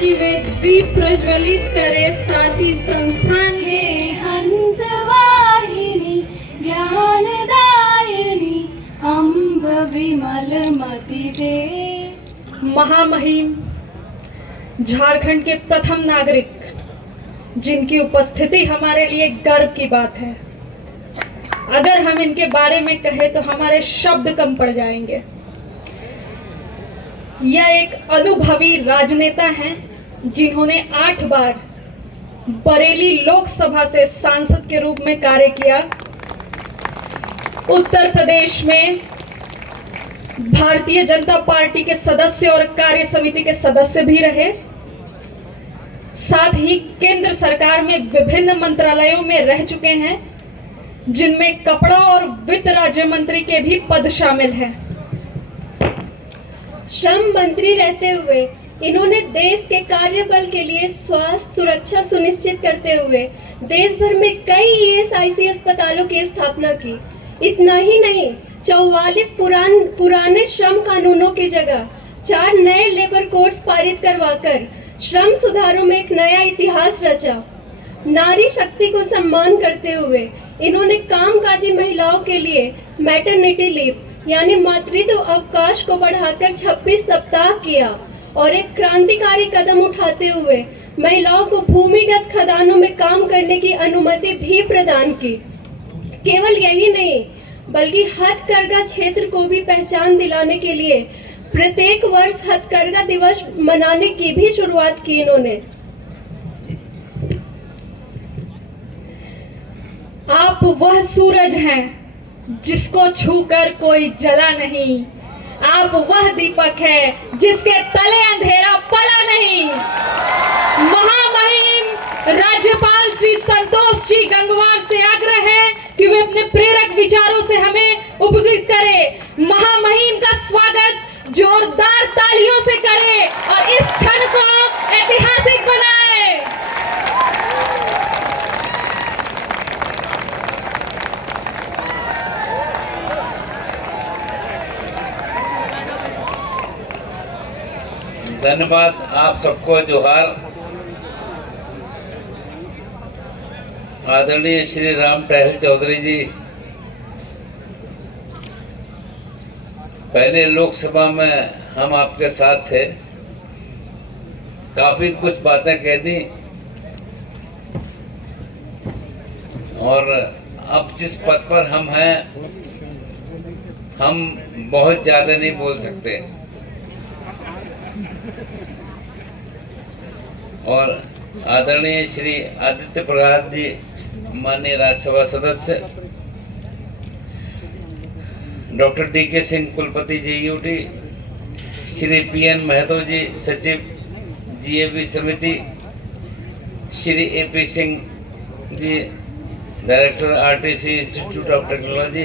कि वे दीप प्रज्वलित करे, साथ ही संस्थान हे हंसवाहिनी ज्ञानदायिनी अम्ब विमल मति दे। महामहिम झारखंड के प्रथम नागरिक, जिनकी उपस्थिति हमारे लिए गर्व की बात है। अगर हम इनके बारे में कहें तो हमारे शब्द कम पड़ जाएंगे। यह एक अनुभवी राजनेता हैं, जिन्होंने 8 बार बरेली लोकसभा से सांसद के रूप में कार्य किया। उत्तर प्रदेश में भारतीय जनता पार्टी के सदस्य और कार्य समिति के सदस्य भी रहे। साथ ही केंद्र सरकार में विभिन्न मंत्रालयों में रह चुके हैं, जिनमें कपड़ा और वित्त राज्य मंत्री के भी पद शामिल हैं। श्रम मंत्री रहते हुए इन्होंने देश के कार्यबल के लिए स्वास्थ्य सुरक्षा सुनिश्चित करते हुए देश भर में कई ईएसआईसी अस्पतालों की स्थापना की। इतना ही नहीं, 44 पुराने श्रम कानूनों की जगह 4 नए लेबर कोड्स पारित करवाकर श्रम सुधारों में एक नया इतिहास रचा। नारी शक्ति को सम्मान करते हुए इन्होंने कामकाजी महिलाओं के लिए मैटरनिटी लीव यानी मातृत्व अवकाश को बढ़ाकर 26 सप्ताह किया और एक क्रांतिकारी कदम उठाते हुए महिलाओं को भूमिगत खदानों में काम करने की अनुमति भी प्रदान की। केवल यही नहीं, बल्कि हथकरघा क्षेत्र को भी पहचान दिलाने के लिए प्रत्येक वर्ष हथकरघा दिवस मनाने की भी शुरुआत की इन्होंने। आप वह सूरज हैं जिसको छूकर कोई जला नहीं। आप वह दीपक है जिसके तले अंधेरा पला नहीं। महामहिम राज्यपाल श्री संतोष जी गंगवार से आग्रह है कि वे अपने प्रेरक विचारों से हमें उपकृत करें। महामहिम का स्वागत जोरदार तालियों से करें और इस क्षण को ऐतिहासिक बनाएं। धन्यवाद। आप सबको जोहार। आदरणीय श्री राम टहल चौधरी जी, पहले लोकसभा में हम आपके साथ थे, काफी कुछ बातें कह दी और अब जिस पद पर हम हैं, हम बहुत ज्यादा नहीं बोल सकते। और आदरणीय श्री आदित्य प्रसाद जी, माननीय राज्यसभा सदस्य, डॉक्टर DK सिंह कुलपति JUT, श्री PN महतो जी सचिव GAB समिति, Shri AP Singh ji director RTC institute of technology,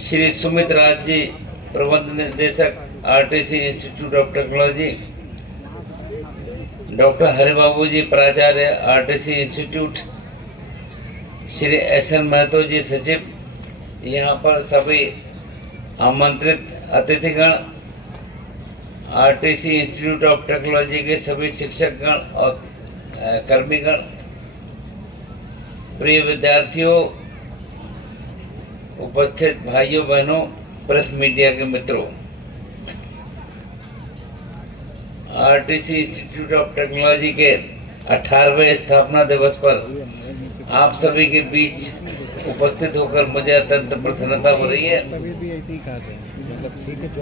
Shri Sumit Raj ji प्रबंध निदेशक RTC institute of technology, doctor Haribabu ji प्राचार्य RTC institute, Shri SN Mahato ji सचिव, यहाँ पर सभी आमंत्रित अतिथिगण, RTC इंस्टीट्यूट ऑफ टेक्नोलॉजी के सभी शिक्षकगण और कर्मीगण, प्रिय विद्यार्थियों, उपस्थित भाइयों बहनों, प्रेस मीडिया के मित्रों, RTC इंस्टीट्यूट ऑफ टेक्नोलॉजी के 18वें स्थापना दिवस पर आप सभी के बीच उपस्थित होकर मुझे अत्यंत प्रसन्नता हो रही है।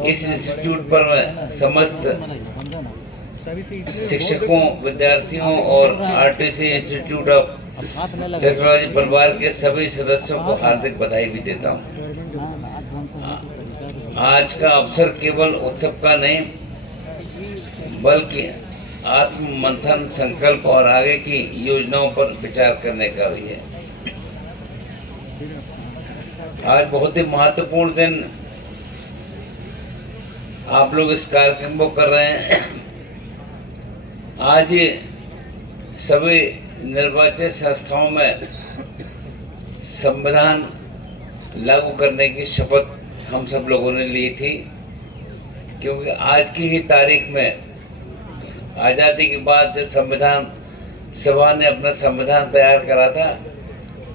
इस इंस्टीट्यूट पर मैं समस्त शिक्षकों, विद्यार्थियों और RTC इंस्टीट्यूट ऑफ टेक्नोलॉजी परिवार के सभी सदस्यों को हार्दिक बधाई भी देता हूँ। आज का अवसर केवल उत्सव का नहीं, बल्कि आत्म मंथन, संकल्प और आगे की योजनाओं पर विचार करने का भी है। आज बहुत ही महत्वपूर्ण दिन आप लोग इस कार्यक्रम को कर रहे हैं। आज सभी निर्वाचित संस्थाओं में संविधान लागू करने की शपथ हम सब लोगों ने ली थी। क्योंकि आज की ही तारीख में आज़ादी के बाद जो संविधान सभा ने अपना संविधान तैयार करा था,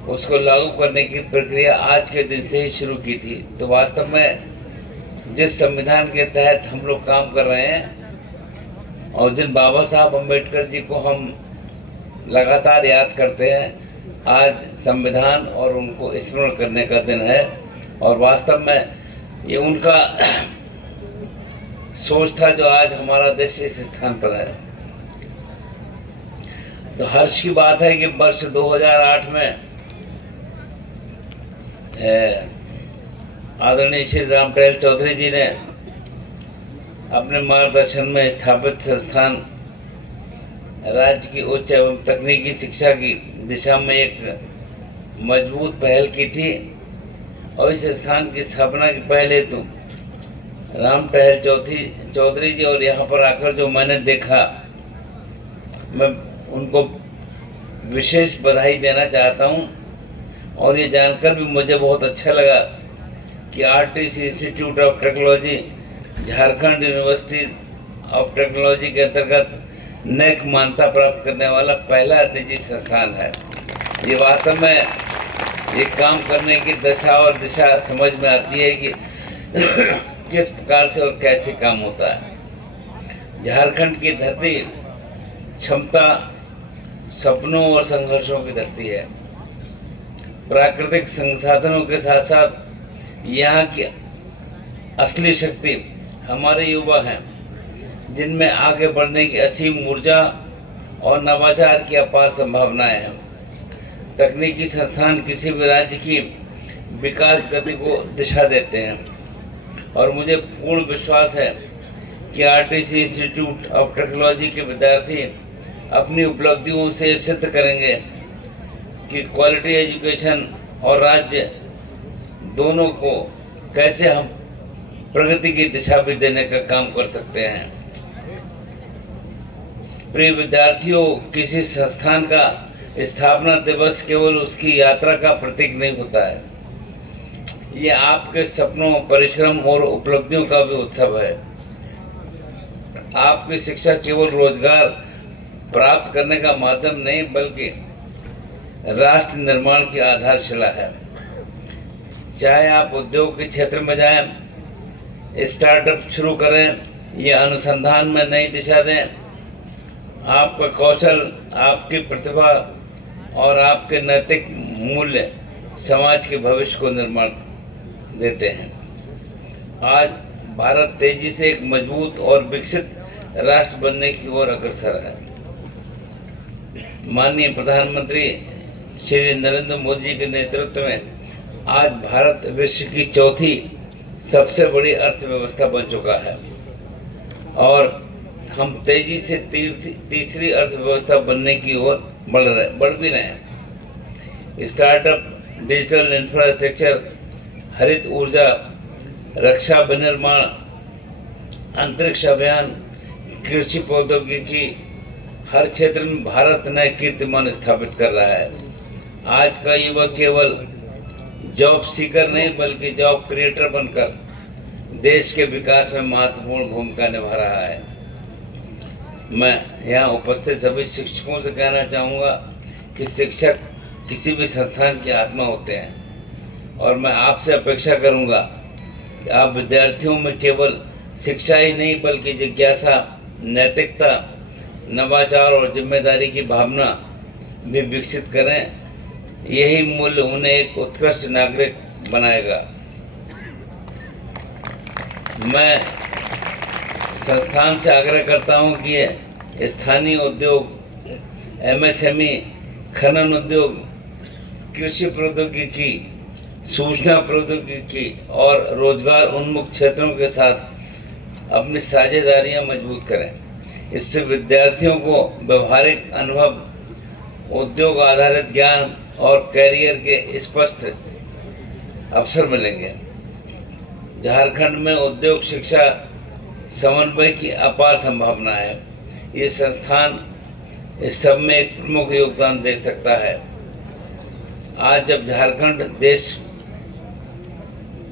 उसको लागू करने की प्रक्रिया आज के दिन से ही शुरू की थी। तो वास्तव में जिस संविधान के तहत हम लोग काम कर रहे हैं और जिन बाबा साहब अम्बेडकर जी को हम लगातार याद करते हैं, आज संविधान और उनको स्मरण करने का दिन है। और वास्तव में ये उनका सोच था जो आज हमारा देश इस स्थान पर है। तो हर्ष की बात है कि वर्ष 2008 में आदरणीय श्री राम टहल चौधरी जी ने अपने मार्गदर्शन में स्थापित संस्थान राज्य की उच्च एवं तकनीकी शिक्षा की दिशा में एक मजबूत पहल की थी। और इस स्थान की स्थापना के पहले तो राम टहल चौधरी जी और यहाँ पर आकर जो मैंने देखा, मैं उनको विशेष बधाई देना चाहता हूँ। और ये जानकर भी मुझे बहुत अच्छा लगा कि RTC institute of technology Jharkhand university of technology के अंतर्गत नेक मान्यता प्राप्त करने वाला पहला निजी संस्थान है। ये वास्तव में ये काम करने की दशा और दिशा समझ में आती है कि किस प्रकार से और कैसे काम होता है। झारखंड की धरती क्षमता, सपनों और संघर्षों की धरती है। प्राकृतिक संसाधनों के साथ साथ यहाँ की असली शक्ति हमारे युवा हैं, जिनमें आगे बढ़ने की असीम ऊर्जा और नवाचार की अपार संभावनाएं हैं। तकनीकी संस्थान किसी भी राज्य की विकास गति को दिशा देते हैं और मुझे पूर्ण विश्वास है कि आरटीसी इंस्टीट्यूट ऑफ टेक्नोलॉजी के विद्यार्थी अपनी उपलब्धियों से सिद्ध करेंगे कि क्वालिटी एजुकेशन और राज्य दोनों को कैसे हम प्रगति की दिशा भी देने का काम कर सकते हैं। प्रिय विद्यार्थियों, किसी संस्थान का स्थापना दिवस केवल उसकी यात्रा का प्रतीक नहीं होता है, ये आपके सपनों, परिश्रम और उपलब्धियों का भी उत्सव है। आपकी शिक्षा केवल रोजगार प्राप्त करने का माध्यम नहीं, बल्कि राष्ट्र निर्माण की आधारशिला है। चाहे आप उद्योग के क्षेत्र में जाएं, स्टार्टअप शुरू करें या अनुसंधान में नई दिशा दें, आपका कौशल, आपकी प्रतिभा और आपके नैतिक मूल्य समाज के भविष्य को निर्माण देते हैं। आज भारत तेजी से एक मजबूत और विकसित राष्ट्र बनने की ओर अग्रसर है। माननीय प्रधानमंत्री श्री नरेंद्र मोदी जी के नेतृत्व में आज भारत विश्व की चौथी सबसे बड़ी अर्थव्यवस्था बन चुका है और हम तेजी से तीसरी अर्थव्यवस्था बनने की ओर बढ़ भी रहे हैं। स्टार्टअप, डिजिटल इंफ्रास्ट्रक्चर, हरित ऊर्जा, रक्षा विनिर्माण, अंतरिक्ष अभियान, कृषि प्रौद्योगिकी, हर क्षेत्र में भारत नए कीर्तिमान स्थापित कर रहा है। आज का युवा केवल जॉब सीकर नहीं, बल्कि जॉब क्रिएटर बनकर देश के विकास में महत्वपूर्ण भूमिका निभा रहा है। मैं यहाँ उपस्थित सभी शिक्षकों से कहना चाहूँगा कि शिक्षक किसी भी संस्थान की आत्मा होते हैं और मैं आपसे अपेक्षा करूँगा कि आप विद्यार्थियों में केवल शिक्षा ही नहीं, बल्कि जिज्ञासा, नैतिकता, नवाचार और जिम्मेदारी की भावना भी विकसित करें। यही मूल्य उन्हें एक उत्कृष्ट नागरिक बनाएगा। मैं संस्थान से आग्रह करता हूं कि स्थानीय उद्योग, एमएसएमई, खनन उद्योग, कृषि प्रौद्योगिकी, सूचना प्रौद्योगिकी और रोजगार उन्मुख क्षेत्रों के साथ अपनी साझेदारियां मजबूत करें। इससे विद्यार्थियों को व्यवहारिक अनुभव, उद्योग आधारित ज्ञान और कैरियर के स्पष्ट अवसर मिलेंगे। झारखंड में उद्योग शिक्षा समन्वय की अपार संभावना है। ये संस्थान इस सब में एक प्रमुख योगदान दे सकता है। आज जब झारखंड देश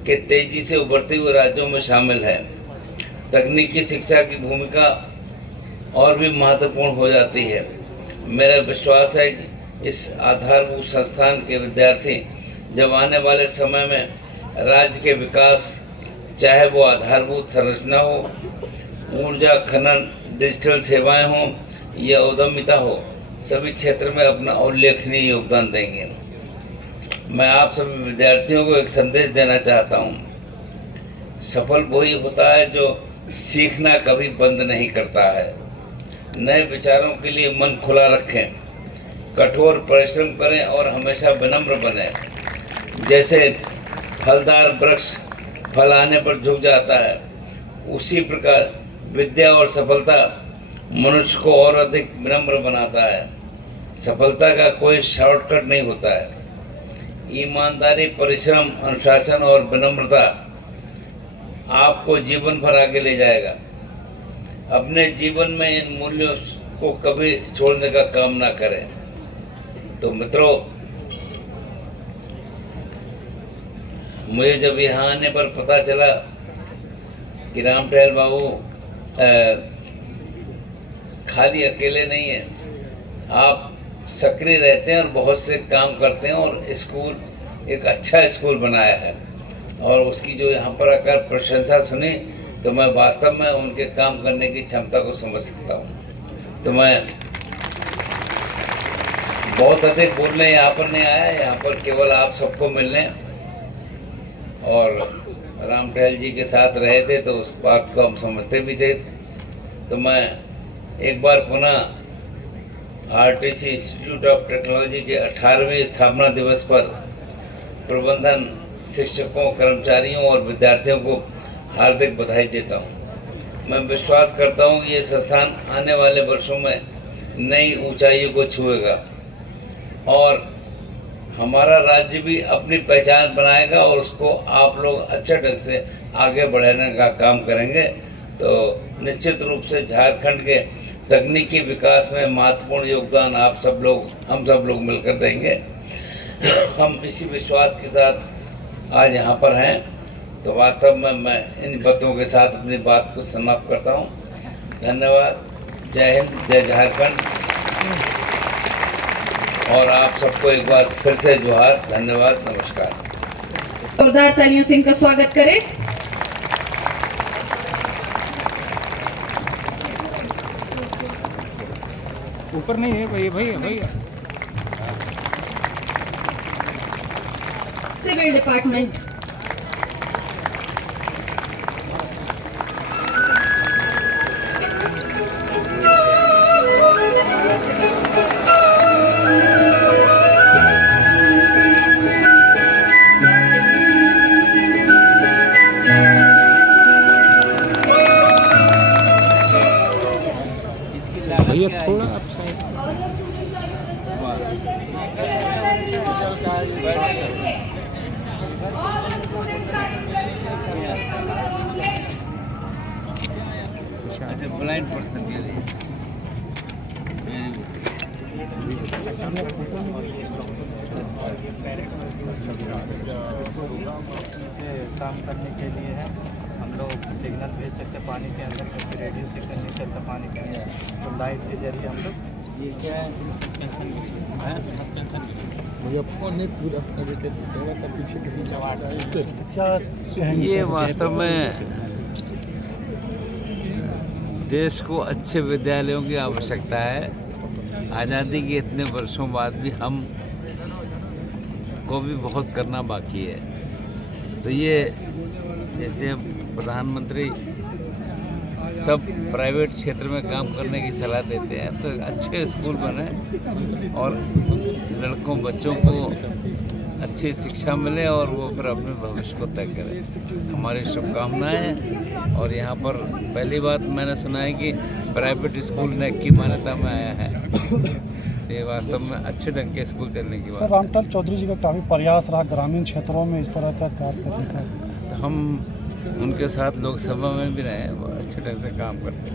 के तेजी से उभरते हुए राज्यों में शामिल है, तकनीकी शिक्षा की भूमिका और भी महत्वपूर्ण हो जाती है। मेरा विश्वास है कि इस आधारभूत संस्थान के विद्यार्थी जब आने वाले समय में राज्य के विकास, चाहे वो आधारभूत संरचना हो, ऊर्जा खनन, डिजिटल सेवाएं हों या उद्यमिता हो, सभी क्षेत्र में अपना उल्लेखनीय योगदान देंगे। मैं आप सभी विद्यार्थियों को एक संदेश देना चाहता हूँ। सफल वही होता है जो सीखना कभी बंद नहीं करता है। नए विचारों के लिए मन खुला रखें, कठोर परिश्रम करें और हमेशा विनम्र बनें। जैसे फलदार वृक्ष फल आने पर झुक जाता है, उसी प्रकार विद्या और सफलता मनुष्य को और अधिक विनम्र बनाता है। सफलता का कोई शॉर्टकट नहीं होता है। ईमानदारी, परिश्रम, अनुशासन और विनम्रता आपको जीवन भर आगे ले जाएगा। अपने जीवन में इन मूल्यों को कभी छोड़ने का काम ना करें। तो मित्रों, मुझे जब यहाँ आने पर पता चला कि राम टहल बाबू खाली अकेले नहीं है, आप सक्रिय रहते हैं और बहुत से काम करते हैं और स्कूल एक अच्छा स्कूल बनाया है। और उसकी जो यहाँ पर आकर प्रशंसा सुनी तो मैं वास्तव में उनके काम करने की क्षमता को समझ सकता हूँ। तो मैं बहुत अधिक बोलने यहाँ पर नहीं आया, यहाँ पर केवल आप सबको मिलने और राम टहल जी के साथ रहे थे तो उस बात को हम समझते भी थे। तो मैं एक बार पुनः आरटीसी इंस्टीट्यूट ऑफ टेक्नोलॉजी के 18वें स्थापना दिवस पर प्रबंधन, शिक्षकों, कर्मचारियों और विद्यार्थियों को हार्दिक बधाई देता हूं। मैं विश्वास करता हूं कि ये संस्थान आने वाले वर्षों में नई ऊंचाइयों को छुएगा और हमारा राज्य भी अपनी पहचान बनाएगा और उसको आप लोग अच्छे ढंग से आगे बढ़ाने का काम करेंगे। तो निश्चित रूप से झारखंड के तकनीकी विकास में महत्वपूर्ण योगदान हम सब लोग मिलकर देंगे। हम इसी विश्वास के साथ आज यहाँ पर हैं। तो वास्तव में मैं इन बातों के साथ अपनी बात को समाप्त करता हूँ। धन्यवाद। जय हिंद, जय झारखंड। और आप सबको एक बार फिर से जोहार, धन्यवाद, नमस्कार। जोरदार तालियों से इनका स्वागत करें। ऊपर नहीं है भैया सिविल डिपार्टमेंट, भैया थोड़ा आप साइड। ब्लाइंड पर्सन के लिए काम करने के लिए है। हम लोग सिग्नल भेज सकते हैं पानी के अंदर, क्योंकि रेडियो सिग्नल नहीं चलता पानी के अंदर, तो लाइट के जरिए हम लोग ये क्या है सस्पेंशन मुझे फोन नहीं पूरा थोड़ा सा पीछे क्या ये वास्तव में देश को अच्छे विद्यालयों की आवश्यकता है। आज़ादी के इतने वर्षों बाद भी हम को भी बहुत करना बाकी है। तो ये जैसे प्रधानमंत्री सब प्राइवेट क्षेत्र में काम करने की सलाह देते हैं, तो अच्छे स्कूल बने और लड़कों बच्चों को अच्छी शिक्षा मिले और वो फिर अपने भविष्य को तय करें। हमारी शुभकामनाएं हैं। और यहाँ पर पहली बात मैंने सुना है कि प्राइवेट स्कूल नेक की मान्यता में आया है। ये वास्तव में अच्छे ढंग के स्कूल चलने की बात। सर, रामटहल चौधरी जी का काफ़ी प्रयास रहा ग्रामीण क्षेत्रों में इस तरह का कार्य करने का। तो हम उनके साथ लोकसभा में भी रहे, वो अच्छे ढंग से काम करते हैं।